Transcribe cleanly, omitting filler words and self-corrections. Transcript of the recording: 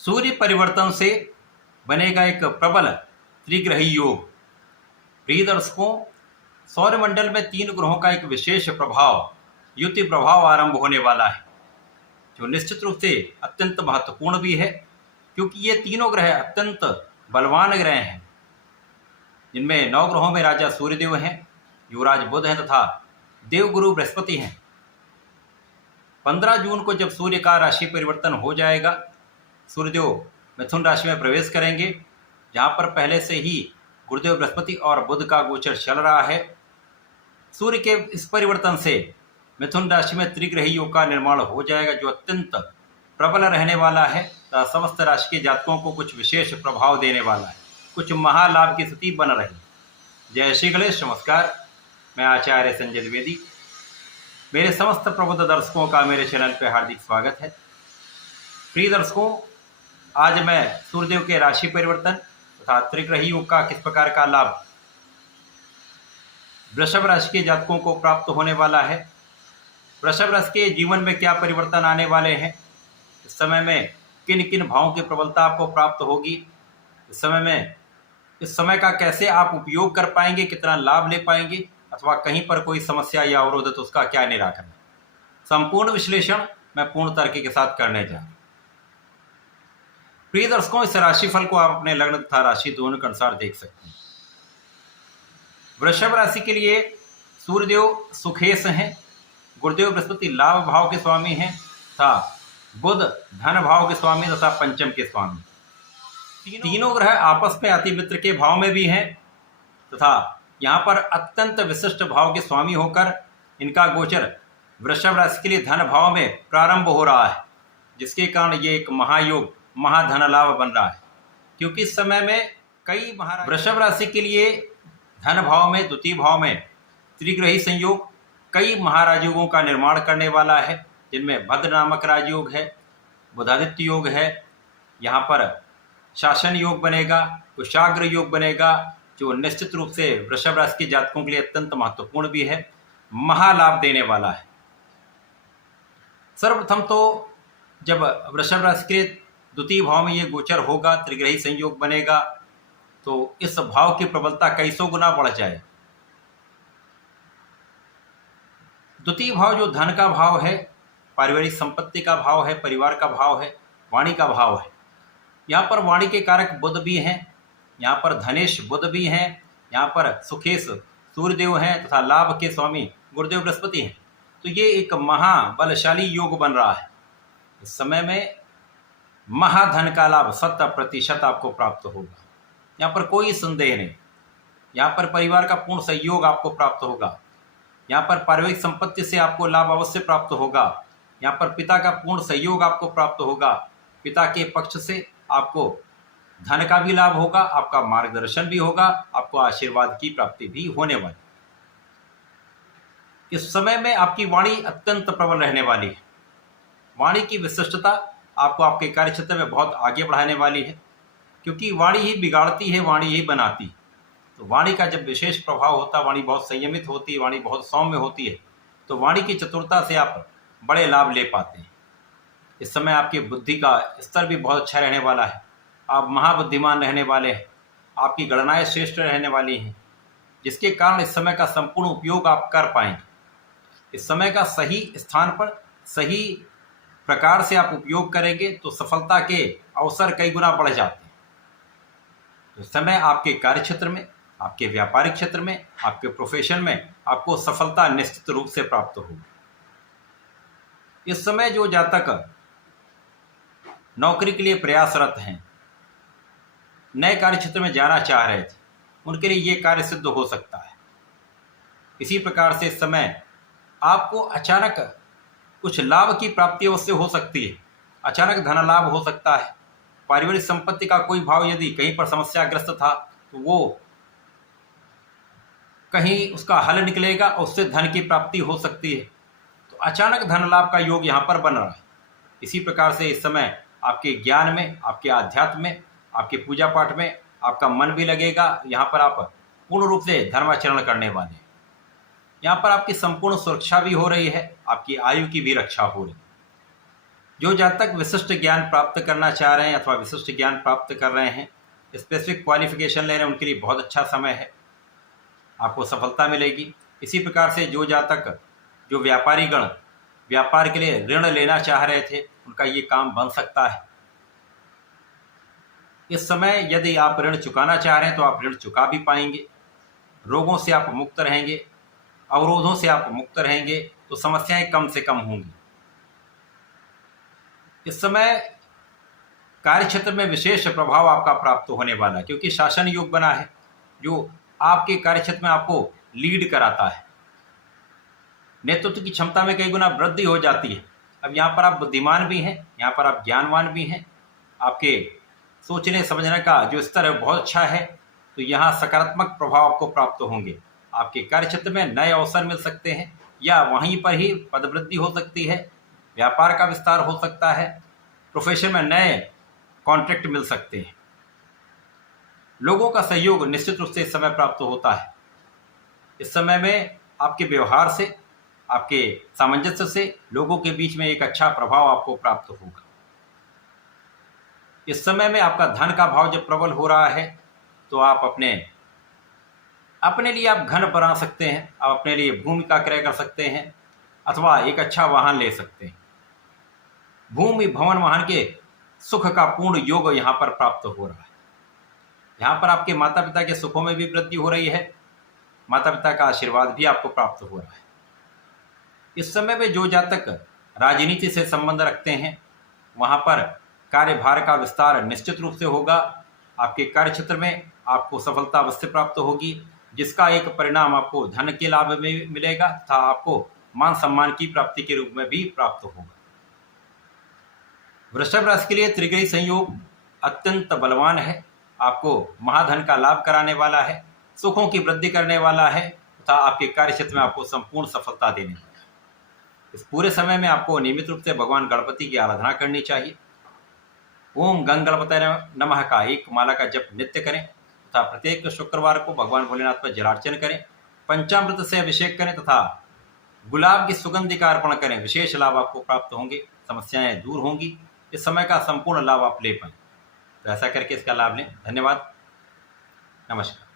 सूर्य परिवर्तन से बनेगा एक प्रबल त्रिग्रही योग। प्रिय दर्शकों, सौरमंडल में 3 ग्रहों का एक विशेष प्रभाव, युति प्रभाव आरंभ होने वाला है, जो निश्चित रूप से अत्यंत महत्वपूर्ण भी है, क्योंकि ये तीनों ग्रह अत्यंत बलवान ग्रह हैं, जिनमें 9 ग्रहों में राजा सूर्यदेव हैं, युवराज बुध हैं तथा देवगुरु बृहस्पति हैं। 15 जून को जब सूर्य का राशि परिवर्तन हो जाएगा, सूर्यदेव मिथुन राशि में प्रवेश करेंगे, जहाँ पर पहले से ही गुरुदेव बृहस्पति और बुध का गोचर चल रहा है। सूर्य के इस परिवर्तन से मिथुन राशि में त्रिग्रही योग का निर्माण हो जाएगा, जो अत्यंत प्रबल रहने वाला है तथा समस्त राशि के जातकों को कुछ विशेष प्रभाव देने वाला है, कुछ महालाभ की स्थिति बन रही। जय श्री गणेश। नमस्कार, मैं आचार्य संजय द्विवेदी। मेरे समस्त प्रबुद्ध दर्शकों का मेरे चैनल पर हार्दिक स्वागत है। प्रिय दर्शकों, आज मैं सूर्यदेव के राशि परिवर्तन तथा त्रिग्रही योग का किस प्रकार का लाभ वृषभ राशि के जातकों को प्राप्त होने वाला है, वृषभ राशि के जीवन में क्या परिवर्तन आने वाले हैं, इस समय में किन किन भावों की प्रबलता आपको प्राप्त होगी, इस समय का कैसे आप उपयोग कर पाएंगे, कितना लाभ ले पाएंगे, अथवा कहीं पर कोई समस्या या अवरोध है तो उसका क्या निराकरण, संपूर्ण विश्लेषण मैं पूर्ण तर्क के साथ करने जा रहा हूं। प्रिय दर्शकों, इस राशिफल को आप अपने लग्न तथा राशि दोनों के अनुसार देख सकते हैं। वृषभ राशि के लिए सूर्यदेव सुखेश हैं, गुरुदेव बृहस्पति लाभ भाव के स्वामी हैं तथा बुध धन भाव के स्वामी तथा पंचम के स्वामी। तीनों ग्रह आपस में अति मित्र के भाव में भी हैं तथा यहाँ पर अत्यंत विशिष्ट भाव के स्वामी होकर इनका गोचर वृषभ राशि के लिए धन भाव में प्रारंभ हो रहा है, जिसके कारण ये एक महायोग महाधन लाभ बन रहा है। क्योंकि इस समय में कई वृषभ राशि के लिए धन भाव में, द्वितीय भाव में त्रिग्रही संयोग कई महाराजयोगों का निर्माण करने वाला है, जिनमें भद्र नामक राजयोग है, बुधादित्य योग है, यहाँ पर शासन योग बनेगा, कुशाग्र योग बनेगा, जो निश्चित रूप से वृषभ राशि के जातकों के लिए अत्यंत महत्वपूर्ण भी है, महालाभ देने वाला है। सर्वप्रथम तो जब वृषभ राशि के द्वितीय भाव में ये गोचर होगा, त्रिग्रही संयोग बनेगा, तो इस भाव की प्रबलता कई सौ गुना बढ़ जाए। द्वितीय भाव जो धन का भाव है, पारिवारिक संपत्ति का भाव है, परिवार का भाव है, वाणी का भाव है। यहाँ पर वाणी के कारक बुध भी हैं, यहाँ पर धनेश बुध भी हैं, यहाँ पर सुखेश सूर्यदेव हैं तथा लाभ के स्वामी गुरुदेव बृहस्पति हैं। तो ये एक महाबलशाली योग बन रहा है। इस समय में महाधन का लाभ 100% आपको प्राप्त होगा, यहाँ पर कोई संदेह नहीं। यहाँ पर परिवार का पूर्ण सहयोग आपको प्राप्त होगा, यहाँ पर पारिवारिक संपत्ति से आपको लाभ अवश्य प्राप्त होगा, यहाँ पर पिता का पूर्ण सहयोग आपको प्राप्त होगा, पिता के पक्ष से आपको धन का भी लाभ होगा, आपका मार्गदर्शन भी होगा, आपको आशीर्वाद की प्राप्ति भी होने वाली। इस समय में आपकी वाणी अत्यंत प्रबल रहने वाली है। वाणी की विशिष्टता आपको आपके कार्य क्षेत्र में बहुत आगे बढ़ाने वाली है, क्योंकि वाणी ही बिगाड़ती है, वाणी ही बनाती है। तो वाणी का जब विशेष प्रभाव होता है, वाणी बहुत संयमित होती है, वाणी बहुत सौम्य होती है, तो वाणी की चतुरता से आप बड़े लाभ ले पाते हैं। इस समय आपकी बुद्धि का स्तर भी बहुत अच्छा रहने वाला है, आप महाबुद्धिमान रहने वाले हैं, आपकी गणनाएं श्रेष्ठ रहने वाली हैं, जिसके कारण इस समय का संपूर्ण उपयोग आप कर पाएंगे। इस समय का सही स्थान पर सही प्रकार से आप उपयोग करेंगे तो सफलता के अवसर कई गुना बढ़ जाते हैं। तो समय आपके कार्य क्षेत्र में, आपके व्यापारिक क्षेत्र में, आपके प्रोफेशन में आपको सफलता निश्चित रूप से प्राप्त होगी। इस समय जो जातक नौकरी के लिए प्रयासरत हैं, नए कार्य क्षेत्र में जाना चाह रहे थे, उनके लिए ये कार्य सिद्ध हो सकता है। इसी प्रकार से इस समय आपको अचानक कुछ लाभ की प्राप्ति अवश्य हो सकती है, अचानक धन लाभ हो सकता है। पारिवारिक संपत्ति का कोई भाव यदि कहीं पर समस्याग्रस्त था तो वो कहीं उसका हल निकलेगा, उससे धन की प्राप्ति हो सकती है। तो अचानक धन लाभ का योग यहाँ पर बन रहा है। इसी प्रकार से इस समय आपके ज्ञान में, आपके आध्यात्म में, आपके पूजा पाठ में आपका मन भी लगेगा। यहाँ पर आप पूर्ण रूप से धर्माचरण करने वाले हैं। यहाँ पर आपकी संपूर्ण सुरक्षा भी हो रही है, आपकी आयु की भी रक्षा हो रही है। जो जातक विशिष्ट ज्ञान प्राप्त करना चाह रहे हैं अथवा विशिष्ट ज्ञान प्राप्त कर रहे हैं, स्पेसिफिक क्वालिफिकेशन ले रहे हैं, उनके लिए बहुत अच्छा समय है, आपको सफलता मिलेगी। इसी प्रकार से जो जातक, जो व्यापारी गण व्यापार के लिए ऋण लेना चाह रहे थे, उनका ये काम बन सकता है। इस समय यदि आप ऋण चुकाना चाह रहे हैं तो आप ऋण चुका भी पाएंगे। रोगों से आप मुक्त रहेंगे, अवरोधों से आप मुक्त रहेंगे, तो समस्याएं कम से कम होंगी। इस समय कार्य क्षेत्र में विशेष प्रभाव आपका प्राप्त होने वाला है, क्योंकि शासन योग बना है जो आपके कार्य क्षेत्र में आपको लीड कराता है। नेतृत्व की क्षमता में कई गुना वृद्धि हो जाती है। अब यहाँ पर आप बुद्धिमान भी हैं, यहाँ पर आप ज्ञानवान भी हैं, आपके सोचने समझने का जो स्तर है बहुत अच्छा है, तो यहाँ सकारात्मक प्रभाव आपको प्राप्त होंगे। आपके कार्य क्षेत्र में नए अवसर मिल सकते हैं, या वहीं पर ही पदवृद्धि हो सकती है, व्यापार का विस्तार हो सकता है, प्रोफेशन में नए कॉन्ट्रैक्ट मिल सकते हैं। लोगों का सहयोग निश्चित रूप से इस समय प्राप्त होता है। इस समय में आपके व्यवहार से, आपके सामंजस्य से लोगों के बीच में एक अच्छा प्रभाव आपको प्राप्त होगा। इस समय में आपका धन का भाव जब प्रबल हो रहा है, तो आप अपने लिए आप घर बना सकते हैं, आप अपने लिए भूमि का क्रय कर सकते हैं, अथवा एक अच्छा वाहन ले सकते हैं। भूमि भवन वाहन के सुख का पूर्ण योग यहाँ पर प्राप्त हो रहा है। यहाँ पर आपके माता पिता के सुखों में भी वृद्धि हो रही है, माता पिता का आशीर्वाद भी आपको प्राप्त हो रहा है। इस समय में जो जातक राजनीति से संबंध रखते हैं, वहाँ पर कार्यभार का विस्तार निश्चित रूप से होगा। आपके कार्य क्षेत्र में आपको सफलता अवश्य प्राप्त होगी, जिसका एक परिणाम आपको धन के लाभ में मिलेगा तथा आपको मान सम्मान की प्राप्ति के रूप में भी प्राप्त होगा। वृषभ राशि के लिए त्रिग्रही संयोग अत्यंत बलवान है, आपको महाधन का लाभ कराने वाला है, सुखों की वृद्धि करने वाला है तथा आपके कार्य क्षेत्र में आपको संपूर्ण सफलता देने वाला है। इस पूरे समय में आपको नियमित रूप से भगवान गणपति की आराधना करनी चाहिए। ओम गंग गणपतये नमः का एक माला का जप नित्य करें तथा प्रत्येक शुक्रवार को भगवान भोलेनाथ पर जलार्चन करें, पंचामृत से अभिषेक करें तथा गुलाब की सुगंधि का अर्पण करें। विशेष लाभ आपको प्राप्त होंगे, समस्याएं दूर होंगी, इस समय का संपूर्ण लाभ आप ले पाएं। तो ऐसा करके इसका लाभ लें। धन्यवाद, नमस्कार।